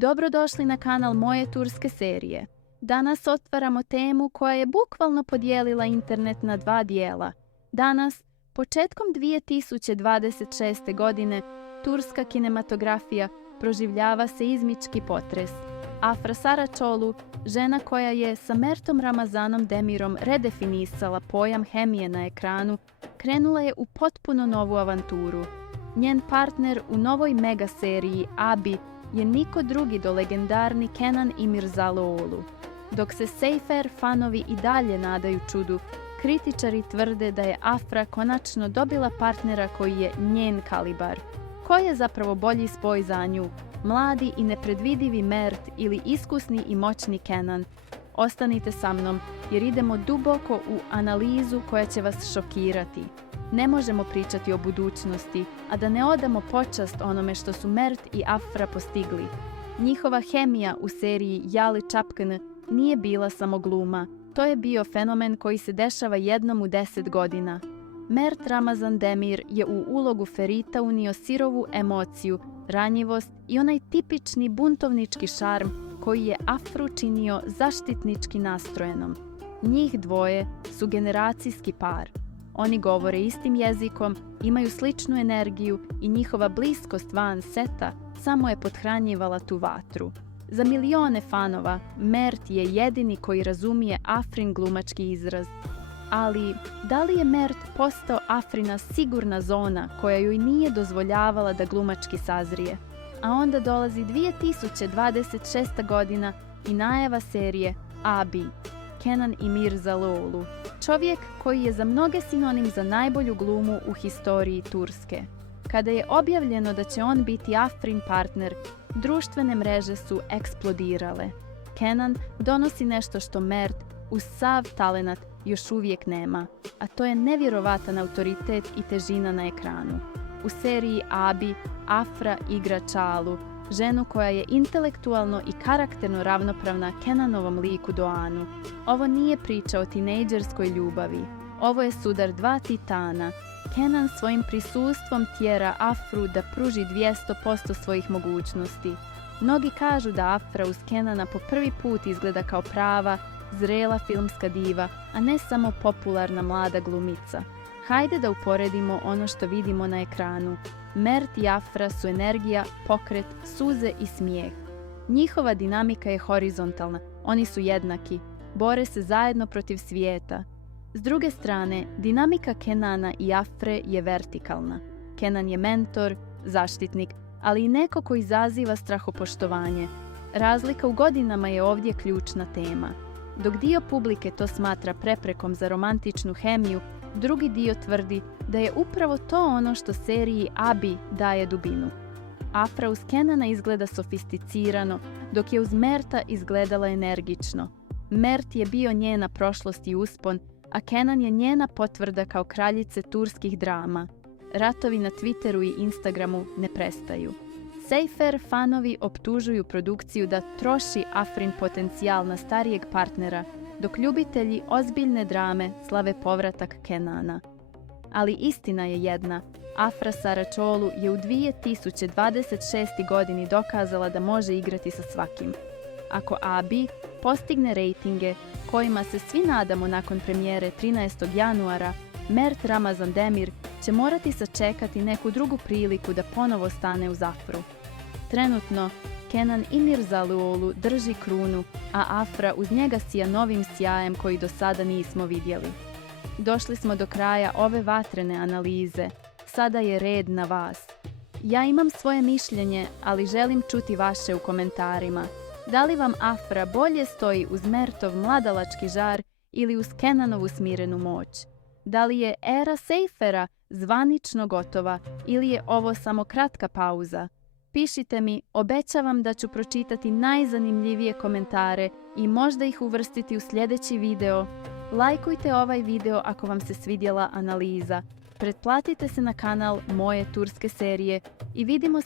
Dobrodošli na kanal Moje turske serije. Danas otvaramo temu koja je bukvalno podijelila internet na dva dijela. Danas, početkom 2026. godine, turska kinematografija proživljava seizmički potres. Afra Saračolu, žena koja je sa Mertom Ramazanom Demirom redefinisala pojam hemije na ekranu, krenula je u potpuno novu avanturu. Njen partner u novoj mega seriji Abi je niko drugi do legendarni Kenan Imirzaloğlu. Dok se Seyfer fanovi i dalje nadaju čudu, kritičari tvrde da je Afra konačno dobila partnera koji je njen kalibar. Ko je zapravo bolji spoj za nju? Mladi i nepredvidivi Mert ili iskusni i moćni Kenan? Ostanite sa mnom jer idemo duboko u analizu koja će vas šokirati. Ne možemo pričati o budućnosti, a da ne odamo počast onome što su Mert i Afra postigli. Njihova hemija u seriji Yalı Çapkını nije bila samo gluma. To je bio fenomen koji se dešava jednom u 10 godina. Mert Ramazan Demir je u ulogu Ferit'a unio sirovu emociju, ranjivost i onaj tipični buntovnički šarm koji je Afru činio zaštitnički nastrojenom. Njih dvoje su generacijski par. Oni govore istim jezikom, imaju sličnu energiju i njihova bliskost van seta samo je pothranjivala tu vatru. Za milione fanova, Mert je jedini koji razumije Afrin glumački izraz. Ali, da li je Mert postao Afrina sigurna zona koja joj nije dozvoljavala da glumački sazrije? A onda dolazi 2026. godina i najava serije Abi, Kenan Imirzaloğlu, čovjek koji je za mnoge sinonim za najbolju glumu u historiji Turske. Kada je objavljeno da će on biti Afrin partner, društvene mreže su eksplodirale. Kenan donosi nešto što Mert uz sav talenat još uvijek nema, a to je nevjerovatan autoritet i težina na ekranu. U seriji Abi, Afra igra Çağlu, ženu koja je intelektualno i karakterno ravnopravna Kenanovom liku Doğan'u. Ovo nije priča o tinejdžerskoj ljubavi. Ovo je sudar dva titana. Kenan svojim prisustvom tjera Afru da pruži 200% svojih mogućnosti. Mnogi kažu da Afra uz Kenana po prvi put izgleda kao prava, zrela filmska diva, a ne samo popularna mlada glumica. Hajde da uporedimo ono što vidimo na ekranu. Mert i Afra su energija, pokret, suze i smijeh. Njihova dinamika je horizontalna, oni su jednaki, bore se zajedno protiv svijeta. S druge strane, dinamika Kenana i Afre je vertikalna. Kenan je mentor, zaštitnik, ali i neko ko izaziva strahopoštovanje. Razlika u godinama je ovdje ključna tema. Dok dio publike to smatra preprekom za romantičnu hemiju, drugi dio tvrdi da je upravo to ono što seriji Abi daje dubinu. Afra uz Kenana izgleda sofisticirano, dok je uz Merta izgledala energično. Mert je bio njena prošlost i uspon, a Kenan je njena potvrda kao kraljice turskih drama. Ratovi na Twitteru i Instagramu ne prestaju. Seyfer fanovi optužuju produkciju da troši Afrin potencijal na starijeg partnera, dok ljubitelji ozbiljne drame slave povratak Kenana. Ali istina je jedna, Afra Saračolu je u 2026. godini dokazala da može igrati sa svakim. Ako Abi postigne rejtinge kojima se svi nadamo nakon premijere 13. januara, Mert Ramazan Demir će morati sačekati neku drugu priliku da ponovo stane uz Afru. Trenutno, Kenan Imirzaloğlu drži krunu, a Afra uz njega sija novim sjajem koji do sada nismo vidjeli. Došli smo do kraja ove vatrene analize. Sada je red na vas. Ja imam svoje mišljenje, ali želim čuti vaše u komentarima. Da li vam Afra bolje stoji uz Mertov mladalački žar ili uz Kenanovu smirenu moć? Da li je era Seyfera zvanično gotova ili je ovo samo kratka pauza? Pišite mi, obećavam da ću pročitati najzanimljivije komentare i možda ih uvrstiti u sljedeći video. Lajkujte ovaj video ako vam se svidjela analiza. Pretplatite se na kanal Moje turske serije i vidimo